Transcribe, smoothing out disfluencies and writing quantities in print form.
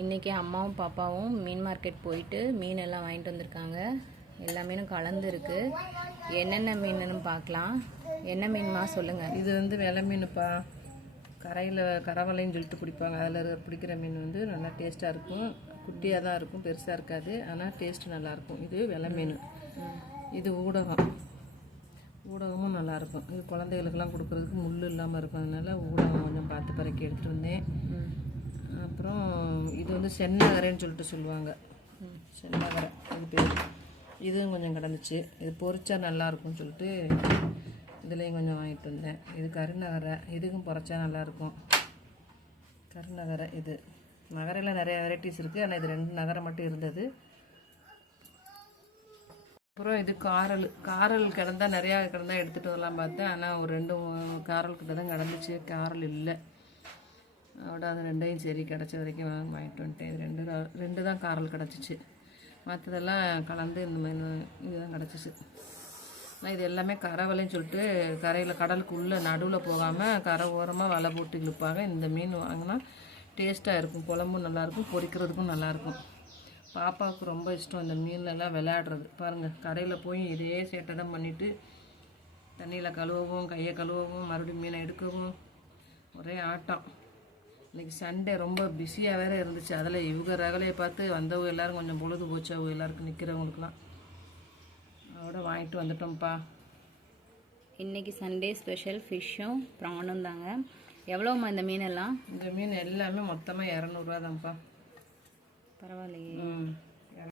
இன்றைக்கி அம்மாவும் பாப்பாவும் மீன் மார்க்கெட் போயிட்டு மீன் எல்லாம் வாங்கிட்டு வந்திருக்காங்க. எல்லா மீனும் கலந்து இருக்குது. என்னென்ன மீனுன்னு பார்க்கலாம். என்ன மீன்மா சொல்லுங்கள். இது வந்து வெலை மீனுப்பா. கரையில் கரவலைன்னு சொல்லிட்டு பிடிப்பாங்க. அதில் பிடிக்கிற மீன் வந்து நல்லா டேஸ்ட்டாக இருக்கும். குட்டியாக தான் இருக்கும், பெருசாக இருக்காது. ஆனால் டேஸ்ட்டு நல்லாயிருக்கும். இது வெலை மீன். இது ஊடகமும் நல்லாயிருக்கும். இது குழந்தைகளுக்கெல்லாம் கொடுக்குறதுக்கு முள் இல்லாமல் இருக்கும். அதனால ஊடகம் கொஞ்சம் பார்த்து பறக்கி எடுத்துகிட்டு வந்தேன். அப்புறம் இது வந்து சென்னகரைன்னு சொல்லிட்டு சொல்லுவாங்க. சென்னகரை இது பேர். இதுவும் கொஞ்சம் கிடந்துச்சு. இது பொரிச்சா நல்லாயிருக்கும்னு சொல்லிட்டு இதுலேயும் கொஞ்சம் வாங்கிட்டு வந்தேன். இது கருநகரை. இதுக்கும் பொரிச்சா நல்லாயிருக்கும். கருநகரை. இது நகரையில் நிறைய வெரைட்டிஸ் இருக்குது. ஆனால் இது 2 நகரை மட்டும் இருந்தது. அப்புறம் இது காரல் கிடந்தா நிறையா கிடந்தா எடுத்துகிட்டு வரலாம் பார்த்தேன். ஆனால் ஒரு 2 காரல் கிட்ட தான் கிடந்துச்சு. காரல் இல்லை. அதோட அது 2ஐயும் சரி கிடச்ச வரைக்கும் வாங்கிட்டு வந்துட்டேன். இது 2 தான் காரல் கிடச்சிச்சு. மற்றதெல்லாம் கலந்து இந்த மாதிரி இதுதான் கிடச்சிச்சு. ஆனால் இது எல்லாமே கரை வலைன்னு சொல்லிட்டு கரையில் கடலுக்குள்ளே நடுவில் போகாமல் கரை ஓரமாக வலை போட்டு இழுப்பாங்க. இந்த மீன் வாங்கினா டேஸ்ட்டாக இருக்கும். குழம்பும் நல்லாயிருக்கும், பொரிக்கிறதுக்கும் நல்லாயிருக்கும். பாப்பாவுக்கு ரொம்ப இஷ்டம் இந்த மீன்லலாம் விளையாடுறது. பாருங்கள், கரையில் போய் இதே சேட்டை தான் பண்ணிவிட்டு தண்ணியில் கழுவவும், கையை கழுவவும், மறுபடியும் மீனை எடுக்கவும் ஒரே ஆட்டம். இன்றைக்கி சண்டே ரொம்ப பிஸியாக வேறு இருந்துச்சு. அதில் இவங்க ரகலையை பார்த்து வந்தவங்க எல்லோரும் கொஞ்சம் பொழுது போச்சு. அவங்க எல்லாருக்கும் நிற்கிறவங்களுக்குலாம் அதோட வாங்கிட்டு வந்துட்டோம்ப்பா. இன்றைக்கி சண்டே ஸ்பெஷல் ஃபிஷ்ஷும் ப்ரானும் தாங்க. எவ்வளோம்மா இந்த மீனெல்லாம்? இந்த மீன் எல்லாமே மொத்தமாக 200 ரூபா தான்ப்பா. பரவாயில்லையே.